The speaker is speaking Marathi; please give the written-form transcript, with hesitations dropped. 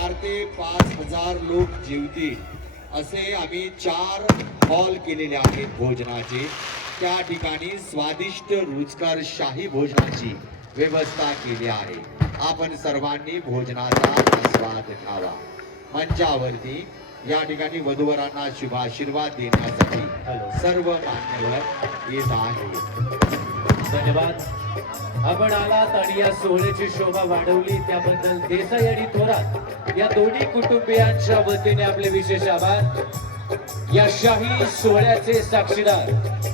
4 ते 5 हजार लोक जेवतील असे आम्ही 4 हॉल केलेले आहेत भोजनाचे। त्या ठिकाणी स्वादिष्ट रुचकर शाही भोजनाची व्यवस्था केली आहे। आपण सर्वांनी भोजनाचा आस्वाद घ्यावा। मंचावरती या ठिकाणी वधूवरांना शुभाशीर्वाद देण्यासाठी सर्व मान्यवर येत आहेत। धन्यवाद। आपण आलात आणि या सोहळ्याची शोभा वाढवली त्याबद्दल देसाई आणि थोरात या दोन्ही कुटुंबियांच्या वतीने आपले विशेष आभार। या शाही सोहळ्याचे साक्षीदार